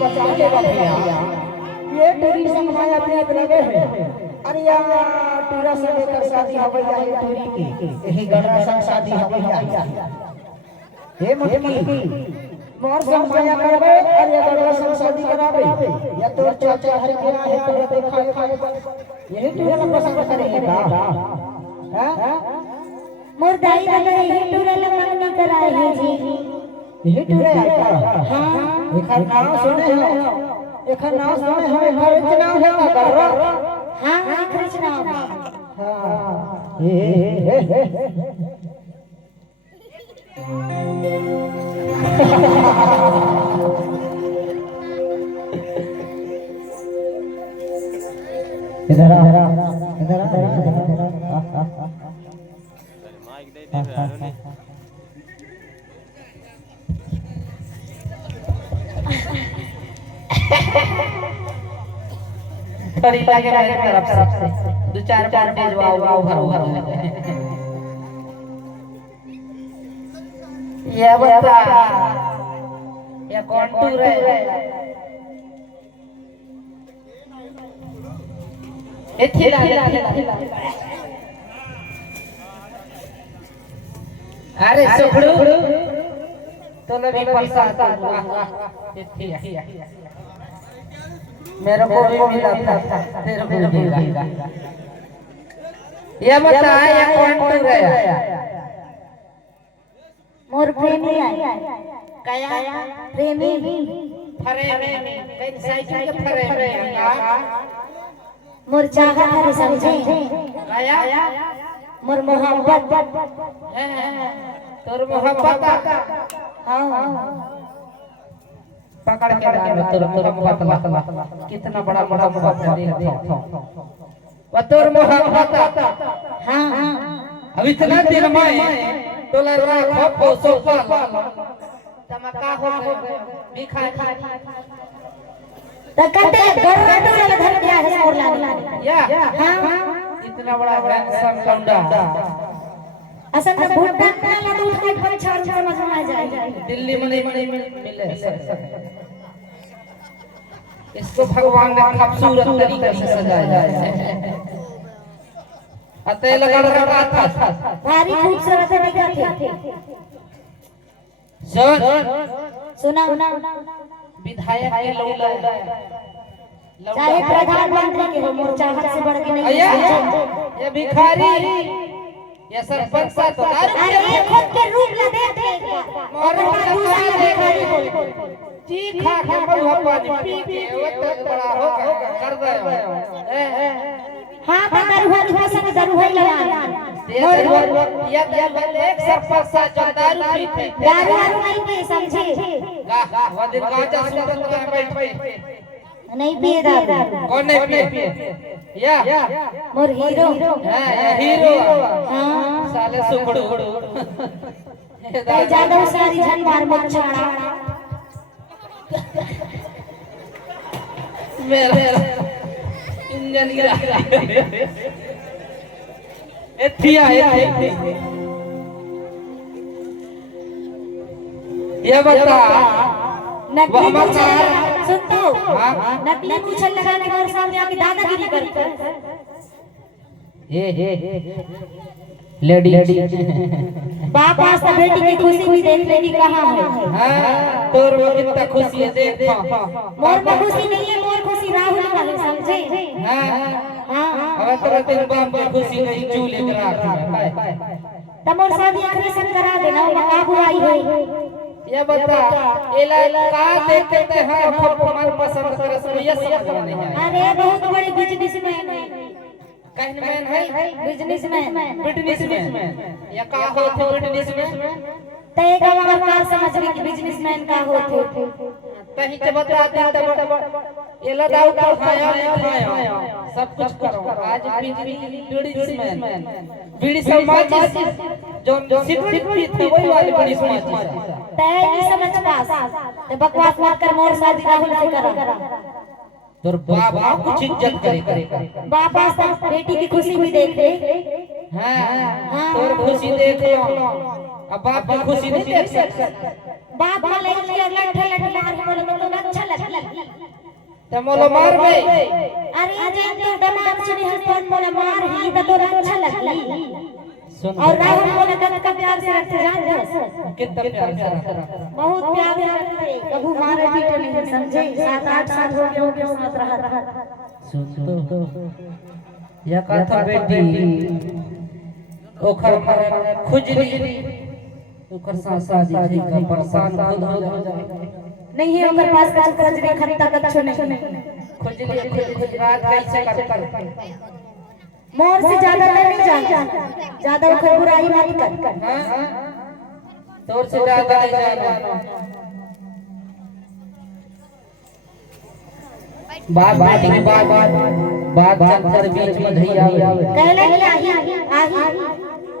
बचा ले भैया ये टूरी संग माया अपने लगे है। अरे यार टूरा से लेकर शादी हवैया ये टूरी की यही गणरा संग शादी हवैया हे मुटकी मोर संग माया करबे और ये गणरा संग शादी कराबे या तो चाचा हर गिरा है और देखा यही टूरा लोग पसंद करेगा हैं मोर दाई लगे यही टूरा लोग मंगनी कराए है जी। यही टूरे आया हां एखर नाम सुने हो एखर नाम सुने हो एखर नाम है का गणरा हां कृष्ण हां हे इधर आ इधर माइक दे दे थोड़ी लगे मेरे तरफ से दो चार पार्टी जो आओ भर ये बता ये कौन टूर है एथिला अरे सुखड़ू तो लगी प्रसाद एथिया मेरे को भी मिला था तेरे को भी मिला ये बता ये कौन टूर है मोर प्रेमी आया कया प्रेमी फरेमी कई साइकिल के फरेमी मोर चाहत है समझे कया मोर मोहब्बत तोर मोहब्बत हां पकड़ के डालो तोर मोहब्बत कितना बड़ा मोहब्बत है देखो वो तोर मोहब्बत हां अब इतना दिन में तोला राखो पोसो पाल चमका हो बिखा तकते गररा टोला धर दिया है मोर लानी या हां इतना बड़ा हैंडसम लौंडा असल में भूटान में ला दूध के फल छाड़ समझ में आ जाए दिल्ली में नहीं मिले इसको भगवान ने खूबसूरत तरीके से सजाया है अते लगा रखा था भारी खूबसूरत है दिखा थे सुना विधायक के लौला चाहे प्रधानमंत्री के हो मोर चाहत से बढ़ के नहीं ये भिखारी ये सरपंच सा तो अरे ये खुद के रूप ला दे थे और दूसरा भिखारी जी खा के मरुआ पानी पी के वो तक बड़ा हो कर दे हां पता हुआ पसंद जरूर है लगा ये एक सरपंच सा जो दारू पीते दारू नहीं पी समझे वो दिन गाजा सुनत में बैठ नहीं पिए दारू कौन नहीं पिए या मोर हीरो हां हीरो हां साले सुखड़ू ज्यादा सारी झन मार मत छाड़ा मेरा इंजन गिरा एथिया ये बता नकली मूछल सुन तो नकली मूछल लगा के मेरे सामने आके दादागिरी करते हे लेडी बाप आज तक बेटी की खुशी भी देख लेगी कहाँ है हां तोर वो कितना खुशी है देख मोर में खुशी नहीं है मोर खुशी राहुल वाले समझे हां हां अब तेरा दिन बाप में खुशी नहीं चूले करा तमोर शादी अखरे से करा देना मका बुराई है ये बता एला का देखते थे हां मन पसंद कर ये समझ नहीं है अरे बहुत बड़े बिजनेसमैन है कहनमैन है बिजनेसमैन या का होते बिजनेसमैन तय गवार कार समझ में कि बिजनेसमैन का होते कहीं के बता दे तब ये लगाओ तो खाया नहीं खाया सब कुछ करो आज बिजनेसमैन बीड़ी समाज जो सिद्धि थी वही वाली बीड़ी समाज तय नहीं समझ पास ते बकवास मत कर मोर शादी राहुल से करा तोर बाप कुछ इज्जत करे बाप आज बेटी की खुशी भी देख ले हां तोर खुशी देख लो अब बाप की खुशी नहीं देख सकता बाप वाले के लठ लठ मार बोले तो अच्छा लगे ते मोलो मार गए अरे जे तो दिमाग से हस्बैंड बोले मार ही तो अच्छा लगी सुन और राहुल बोले का प्यार से रखते जान कितना प्यार से रखते बहुत प्यार से रखते कभी मारे पीटे नहीं समझे 7-8 साल हो गए उनके साथ रहा सुन तो या का था बेटी ओखर मारे खुजली ओखर शादी का परेशान खुद हो जाए नहीं है उनके पास का खुजली खत्ता कच्चो नहीं खुजली रात कैसे करता मोर से ज्यादा नहीं जाना ज्यादा उखर बुराई मत कर हां तोर से ज्यादा नहीं जाना बात चक्कर बीच में धई आवे कहले कि आही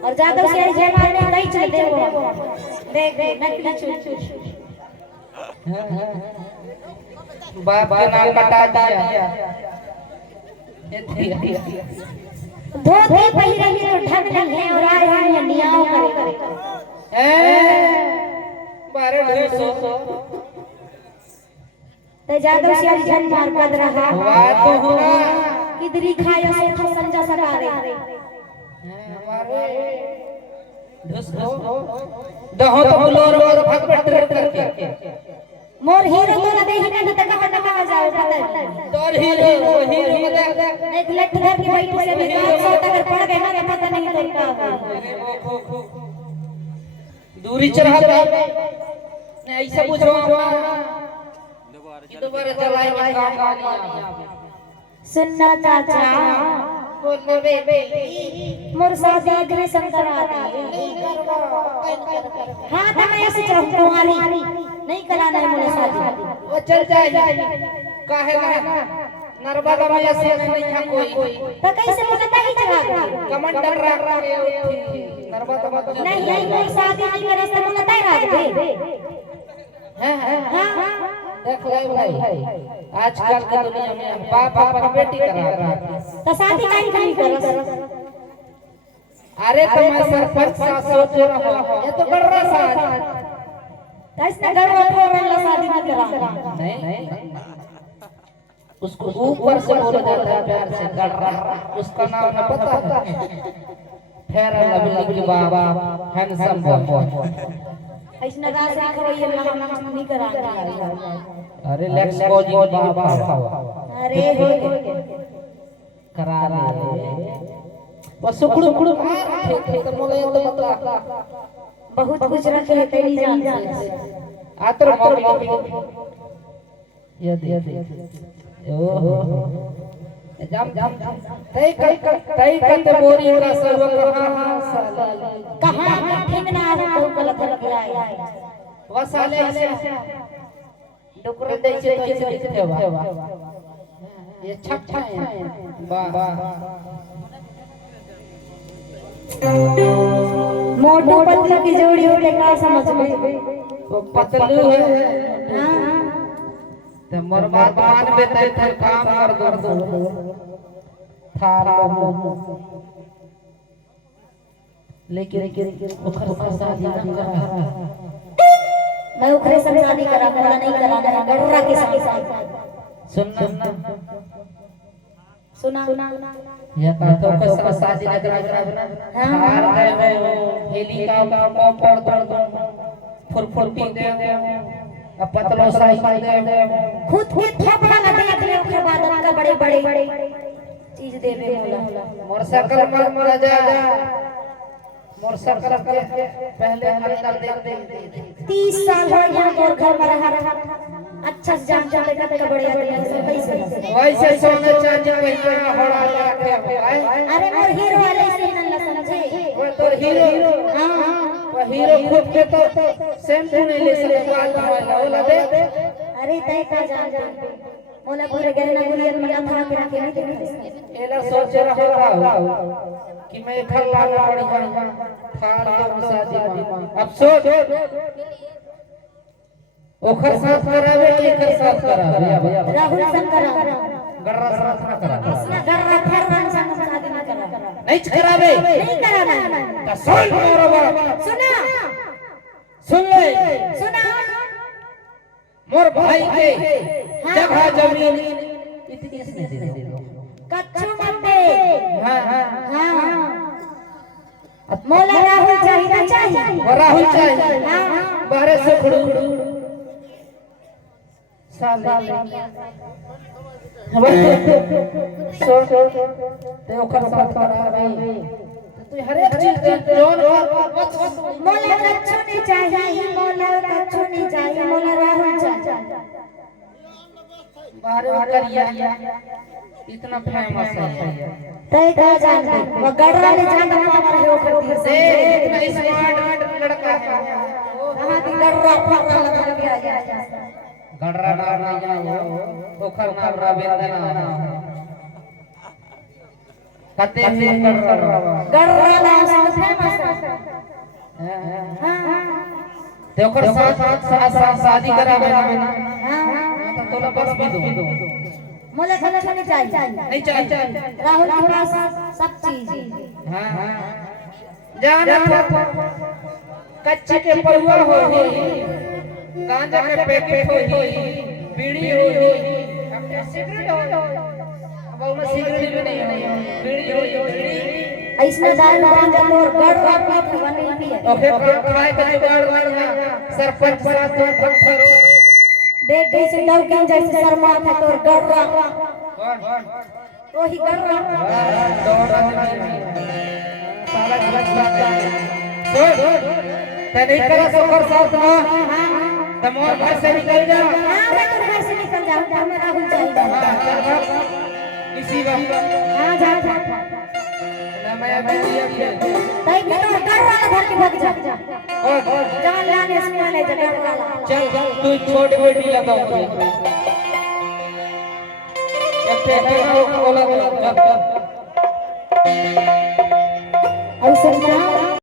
और ज्यादा से जे मारने नहीं चल दे वो देख नकली चुल बाप के नाम कटा दिया धोती पहिरही तो ढंग नहीं है और आए हैं नियाओ करे बारे ढूसो ते जादव से जन मार कर रहा बात तो होगा किधरी खाया से तो समझा सका रे हमारे ढूसो दहो तो बुलोर और भगवत करके मोर हीरो तो ना देखी नहीं तो कहां जाओ पता तोर हीरो देख एक लट घर की बैठी से भी 500 अगर पड़ गए ना पता नहीं तो क्या दूरी चढ़ा ऐसा पूछो दोबारा चलाएंगे काम नहीं आवे सुनना चाचा बोल बे मोर शादी अगले शंकर आती हां तो मैं ऐसे चाहूं तुम्हारी नहीं कराना है मोर शादी वो चल जाए काहे ना नर्मदा में ऐसे नहीं है कोई तो कैसे बोलता ही जगह कमांडर रख नर्मदा में नहीं मोर शादी नहीं करे तो बोलता ही राज दे हां देख भाई आजकल की दुनिया में बाप अपन बेटी करा रहा है तो शादी नहीं करस अरे तो मैं सरपंच सा सोच रहा हूं ये तो कर रहा था कैसे घर वाला शादी नहीं करा नहीं उसको ऊपर से बोला जाता है प्यार से कर रहा उसका नाम ना पता है फेयर लवली की बाबा हैंडसम बॉय ऐसे राज लिखवाइए नहीं करा अरे लेट्स गो जी बाबा अरे हो करा रे बस सुकुड़ तो मोले तो बता बहुत कुछ रखे है तेरी जान आतर मोले ये दे ओहो जम तई कते बोरी का सब कहां ठीक ना तो गलत किया है वसाले से डुकर दे छे तो ऐसे दिखते बा ये छठ है वाह मोटू पतलू की जोड़ी होके का समझ में वो पतलू है हां ते मोर बात मान बेते थे काम कर दो थार लो लेकिन उखर शादी ना करा मैं उखरे से शादी करा मोला नहीं कराना है गड़रा के साथ सुना या का तो उखर शादी ना करा हार गए वो हेली का पॉपर दो फुर पी दे अब पतलो साइकिल दे खुद थोपड़ा ना देख ले उसके बाद का बड़े चीज देवे मोला मोटरसाइकिल में राजा मोटरसाइकिल के पहले अंदर दे 30 साल हो यहाँ और घर में रहा अच्छा से जान चले का बड़े आदमी कैसे वैसे सोने चांदी पहिना होड़ा रखे अरे मोर हीरो वाले से न समझे वो तो हीरो हां वो हीरो खुद के तो शैम्पू नहीं ले सकते वाला वाला दे अरे तय का जान मोला पूरे गहना गुड़िया में माथा पे रखे नहीं देखे एला सोच रहा कि मैं घर लाना पड़ेगा थार के शादी में अब सोच ओखर साथ करावे कि एकर साथ करावे राहुल शंकर गर्रा साथ ना करावे इसना गर्रा फरमान संग शादी ना करा नहीं करावे नहीं कराना का सुन मोर बाप सुना सुन ले सुना मोर भाई के जगह जमीन इतनी से दे दो कच्चू मत दे। हां हाँ मोला राहुल चाहिए ना चाहिए और राहुल चाहिए हाँ बाहर से खड़ू साले ते ओकर साथ करावे तू हर एक चीज जोन मोला कच्चू नहीं चाहिए मोला कच्चू नहीं चाहिए मोला राहुल चाहिए। बाहर करिया इतना फेमस है तय का जान दे वो गड़रा ने जान पावर है वो करती से है इतना स्मार्ट लड़का है कहां की गड़रा फरना लगा के आ जाए गड़रा ना जाओ ओखर नाम रविंद्रनाथ कते से गड़रा नाम से फेमस है हां ते ओकर साथ शादी करावे ना हां तो तोला बस भी दो मोला कच्चू नहीं चाहिए नहीं चाहिए राहुल के पास सब चीज हां जाना कच्चे के परुआ होई गांजा के पैकेट होई बीड़ी होई अपने सिगरेट होई अब उनमें सिगरेट भी नहीं है बीड़ी होई ऐसना दाल गांजा और गड़रा पीप बनी भी है ओके खाए के जुगाड़ सरपंच साथ पत्थर देख कैसे लौकिन जैसे शर्मा था तोर गड़रा तो ही गड़रा साला गलत बात सुन ते नहीं करा सोकर साथ में तमोर घर से निकल जा हां मैं तो घर से निकल जाऊं घर में राहुल चाहिए इसी वक्त हां जा जा ना मैं बिटिया के तई भी तो गड़रा घर के भाग जा और जान लाने से माने जगह वाला चल तू छोटी बेटी लगाऊंगी बोला ऐसे ना